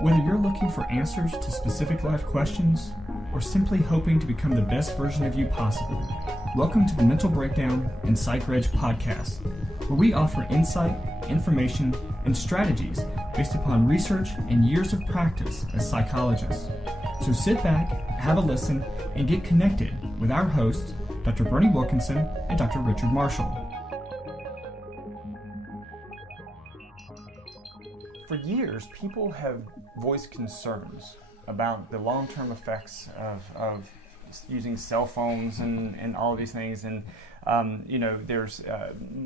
Whether you're looking for answers to specific life questions or simply hoping to become the best version of you possible, welcome to the Mental Breakdown and Psychreg podcast, where we offer insight, information, and strategies based upon research and years of practice as psychologists. So sit back, have a listen, and get connected with our hosts, Dr. Berney and Dr. Richard Marshall. For years, people have voiced concerns about the long-term effects of using cell phones and all of these things. And, there's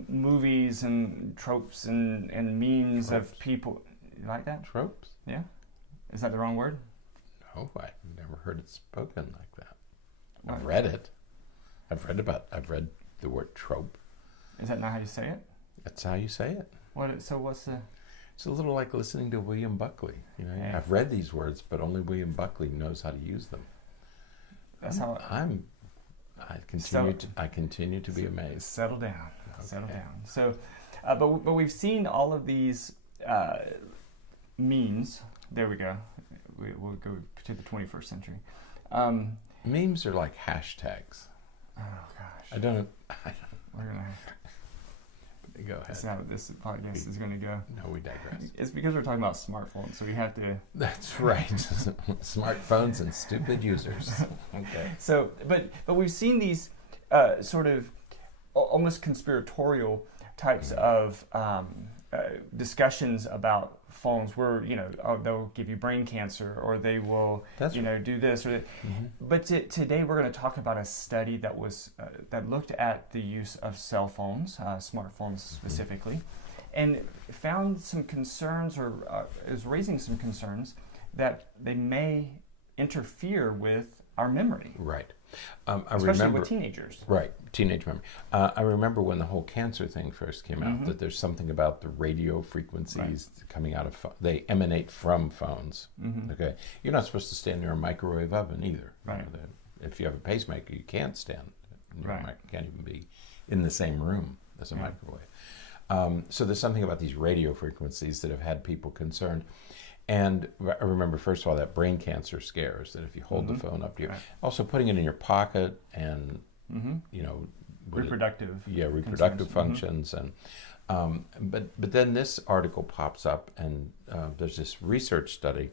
movies and tropes and memes of people. You like that? Tropes? Yeah? Is that the wrong word? No, I've never heard it spoken like that. I've read it. I've read the word trope. Is that not how you say it? That's how you say it. What's the... It's a little like listening to William Buckley. Yeah. I've read these words, but only William Buckley knows how to use them. That's how... I continue to be amazed. Settle down. Okay. Settle down. So, but we've seen all of these memes. There we go. We'll go to the 21st century. Memes are like hashtags. Oh gosh. I don't. We're gonna. Go ahead. That's how this podcast is going to go. No, we digress. It's because we're talking about smartphones, so we have to... That's right. Smartphones and stupid users. Okay. So, but we've seen these sort of almost conspiratorial types of discussions about phones where, they'll give you brain cancer or they will, do this or that. Mm-hmm. But today we're going to talk about a study that was that looked at the use of cell phones, smartphones specifically, and found some concerns or is raising some concerns that they may interfere with our memory. Right. Especially with teenagers. Right, teenage memory. I remember when the whole cancer thing first came out, that there's something about the radio frequencies coming out of they emanate from phones. Mm-hmm. Okay, you're not supposed to stand near a microwave oven either. Right. If you have a pacemaker, you can't stand. You can't even be in the same room as a microwave. So there's something about these radio frequencies that have had people concerned. And I remember, first of all, that brain cancer scares, that if you hold the phone up to your... Also putting it in your pocket and, reproductive functions. And but then this article pops up and there's this research study.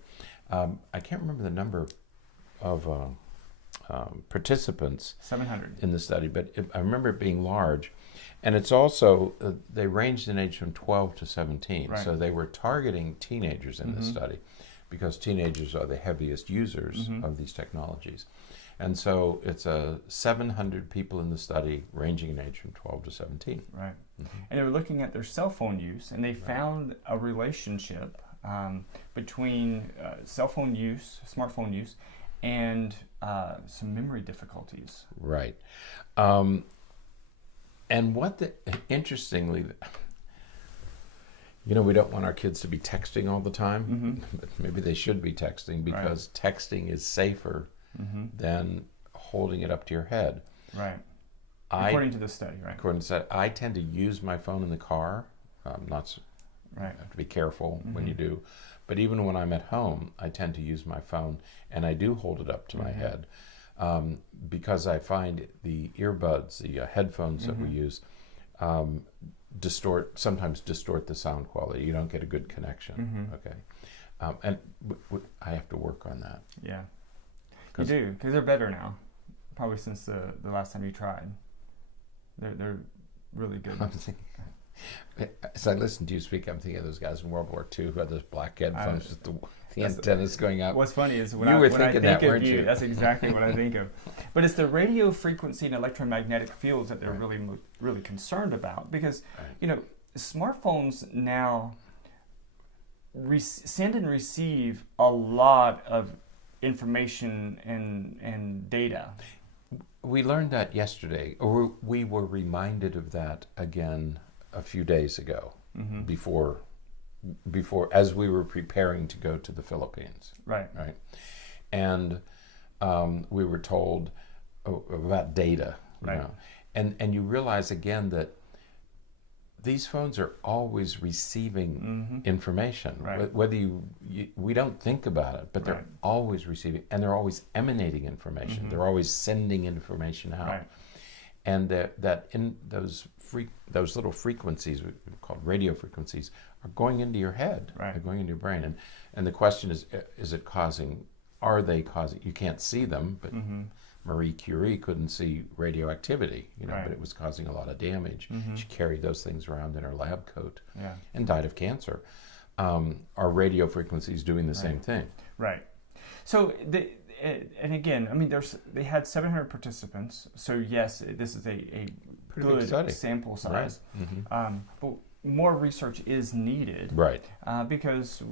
I can't remember the number of participants 700 in the study, but I remember it being large. And it's also, they ranged in age from 12 to 17. Right. So they were targeting teenagers in this study because teenagers are the heaviest users of these technologies. And so it's 700 people in the study ranging in age from 12 to 17. Right. Mm-hmm. And they were looking at their cell phone use, and they found a relationship between smartphone use, and some memory difficulties. Right. And interestingly, we don't want our kids to be texting all the time, but maybe they should be texting because texting is safer than holding it up to your head. Right. According to the study, right? According to the study, I tend to use my phone in the car. You have to be careful when you do. But even when I'm at home, I tend to use my phone, and I do hold it up to my head. Because I find the earbuds, the headphones that we use, sometimes distort the sound quality. You don't get a good connection. Okay, and I have to work on that. Yeah, you do, because they're better now. Probably since the last time you tried, they're really good. As I listen to you speak, I'm thinking of those guys in World War II who had those black headphones with the antennas going up. What's funny is when you I were think thinking that, weren't of you, you? that's exactly what I think of. But it's the radio frequency and electromagnetic fields that they're really concerned about, because smartphones now send and receive a lot of information and data. We learned that yesterday, or we were reminded of that again a few days ago, before as we were preparing to go to the Philippines. Right. And we were told about data. And you realize again that these phones are always receiving information. Right. Whether we don't think about it, but they're Right. always receiving, and they're always emanating information. They're always sending information out. Right. And that in those little frequencies, called radio frequencies, are going into your head, Right. are going into your brain. And the question is it causing? Are they causing? You can't see them, but Marie Curie couldn't see radioactivity, Right. but it was causing a lot of damage. She carried those things around in her lab coat and died of cancer. Are radio frequencies doing the same thing? Right. So, and again, I mean, they had 700 participants. So yes, this is a good sample size. Right. But more research is needed. Right. Because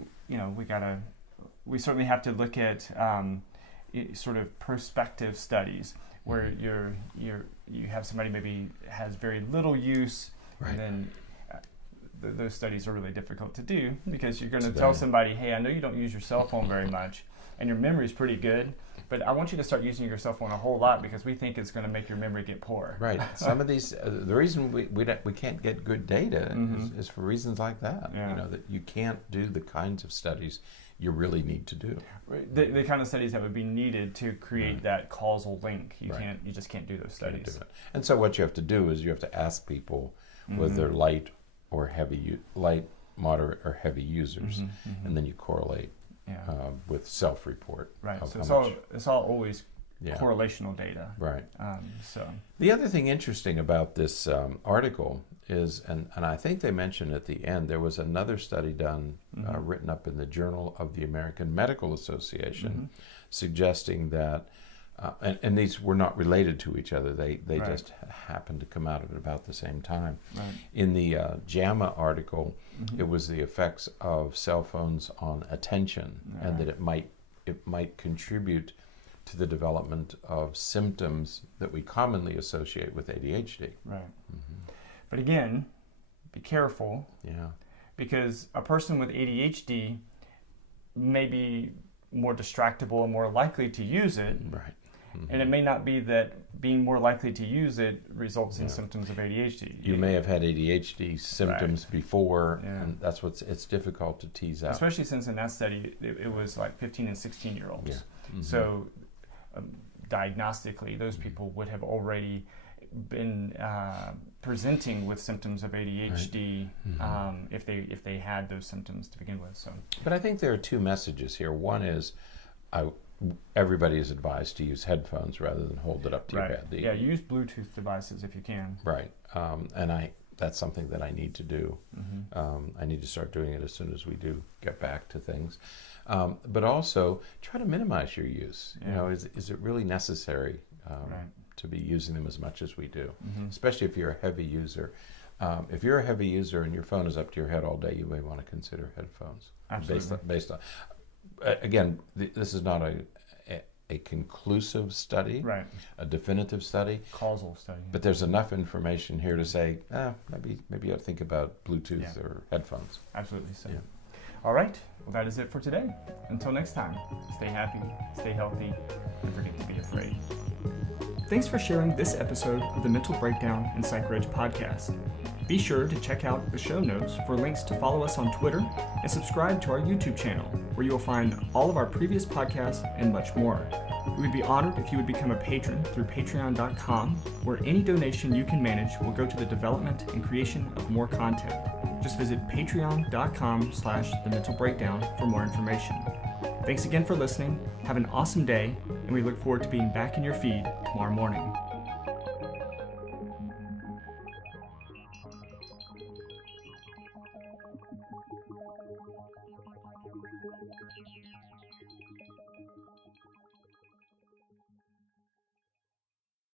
we certainly have to look at sort of prospective studies where you have somebody maybe has very little use, Right. and then those studies are really difficult to do because you're going to tell somebody, hey, I know you don't use your cell phone very much and your memory is pretty good, but I want you to start using your cell phone a whole lot because we think it's going to make your memory get poor. Right. Some of these, the reason we can't get good data is for reasons like that. Yeah. That you can't do the kinds of studies you really need to do. The kind of studies that would be needed to create that causal link. You just can't do those studies. Can't do it. And so what you have to do is you have to ask people whether they're light, moderate, or heavy users, and then you correlate with self-report. Right. So it's all always correlational data. Right. So the other thing interesting about this article is, and I think they mentioned at the end, there was another study done, written up in the Journal of the American Medical Association, suggesting that, and these were not related to each other, they just happened to come out at about the same time. Right. In the JAMA article, it was the effects of cell phones on attention, and that it might contribute to the development of symptoms that we commonly associate with ADHD. Right. But again, be careful. Yeah. Because a person with ADHD may be more distractible and more likely to use it. Right. And it may not be that being more likely to use it results in symptoms of ADHD. You may have had ADHD symptoms before, and that's it's difficult to tease out. Especially since in that study, it was like 15 and 16-year-olds. Yeah. So diagnostically, those people would have already been presenting with symptoms of ADHD if they had those symptoms to begin with. So, but I think there are two messages here. One is, everybody is advised to use headphones rather than hold it up to your head. Use Bluetooth devices if you can. Right, and that's something that I need to do. I need to start doing it as soon as we do get back to things. But also try to minimize your use. Is it really necessary to be using them as much as we do? Especially if you're a heavy user. If you're a heavy user and your phone is up to your head all day, you may want to consider headphones. Absolutely. Based on again, this is not a conclusive study, a definitive study, causal study. but there's enough information here to say, maybe I'll think about Bluetooth or headphones. Absolutely so. Yeah. All right. Well, that is it for today. Until next time, stay happy, stay healthy, and forget to be afraid. Thanks for sharing this episode of the Mental Breakdown and Psychreg podcast. Be sure to check out the show notes for links to follow us on Twitter and subscribe to our YouTube channel, where you will find all of our previous podcasts and much more. We would be honored if you would become a patron through patreon.com, where any donation you can manage will go to the development and creation of more content. Just visit patreon.com/thementalbreakdown for more information. Thanks again for listening. Have an awesome day, and we look forward to being back in your feed tomorrow morning.